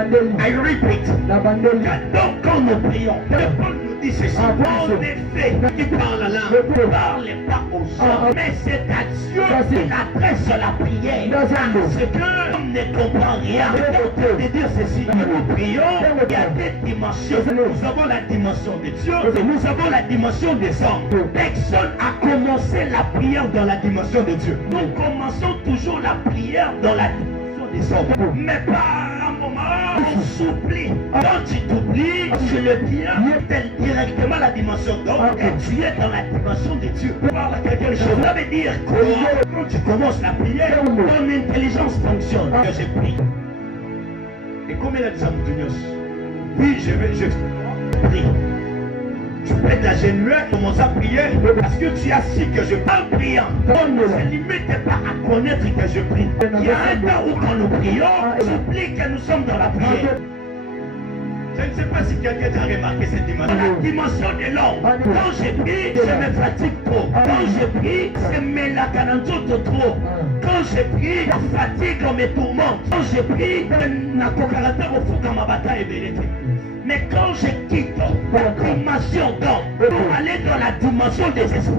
I repeat. Donc quand nous prions, le Paul nous dit ceci. En effet, qui parle là, ne parle pas aux hommes, mais c'est à Dieu qu'il adresse la prière. Parce que l'homme ne comprend rien. Je vais te dire ceci. Nous prions, il y a des dimensions. Nous avons la dimension de Dieu, nous avons la dimension des hommes. Personne a commencé la prière dans la dimension de Dieu. Nous commençons toujours la prière dans la dimension des hommes. Mais par un moment, on s'oublie. Quand tu t'oublies, tu le viens directement à la dimension d'homme et tu es dans la dimension de Dieu. Parle à quelqu'un, ça veut dire quoi? Quand tu commences la prière, ton intelligence fonctionne. Que je prie. Et combien de temps tu oui, je prie. Tu peux t'agenouiller, commencer à prier parce que tu as su que je parle priant. On ne se limite pas à connaître que je prie. Il y a un temps où quand nous prions, j'oublie que nous sommes dans la prière. Je ne sais pas si quelqu'un a remarqué cette dimension. La dimension de l'homme. Quand je prie, je me fatigue trop. Quand je prie, je me la de trop. Quand je prie, la fatigue me tourmente. Quand je prie, la cocarata au fou quand ma bataille est bénéfique. Mais quand je quitte la dimension d'homme pour aller dans la dimension des esprits,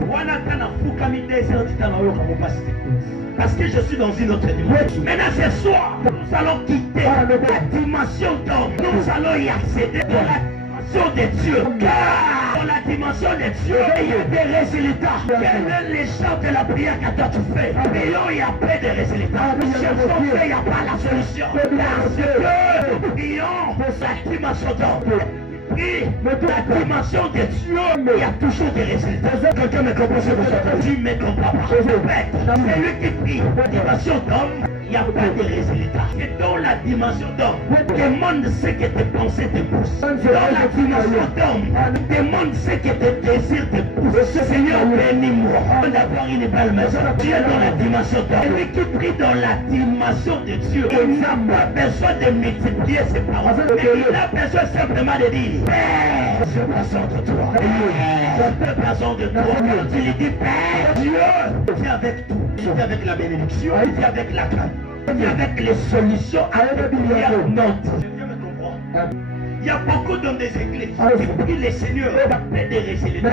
parce que je suis dans une autre dimension. Maintenant ce soir, nous allons quitter la dimension d'homme. Nous allons y accéder dans la dimension de Dieu. Car dans la dimension de Dieu, il y a des résultats. Quel est les champs de la prière que toi tu fais? Prions, il y a pas de résultats. Cherchons, il n'y a pas la solution. Parce que nous prions pour la dimension d'homme. Prie, mais dans la dimension de Dieu, il y a toujours des résultats. Quelqu'un me comprend ce que je dis, mais comprend pas. C'est lui qui prie. La dimension d'homme, il n'y a pas de résultats. C'est dans la dimension d'homme. Le monde sait que tes pensées te poussent. Dans la dimension d'homme, le monde sait que tes désirs te poussent. Seigneur, bénis-moi d'avoir une belle maison. Tu es dans la dimension d'homme. Celui qui prie dans la dimension de Dieu, il n'a pas besoin de multiplier ses paroles. Mais il a besoin simplement de dire Père, je besoin de toi. Je peux besoin de toi. Quand tu lui dis Père, Dieu, viens avec tout. Viens avec la bénédiction, viens avec la grâce. Viens avec les solutions à la prière notre. Dieu me comprend. Il y a beaucoup dans des églises qui prient les seigneurs des résultats.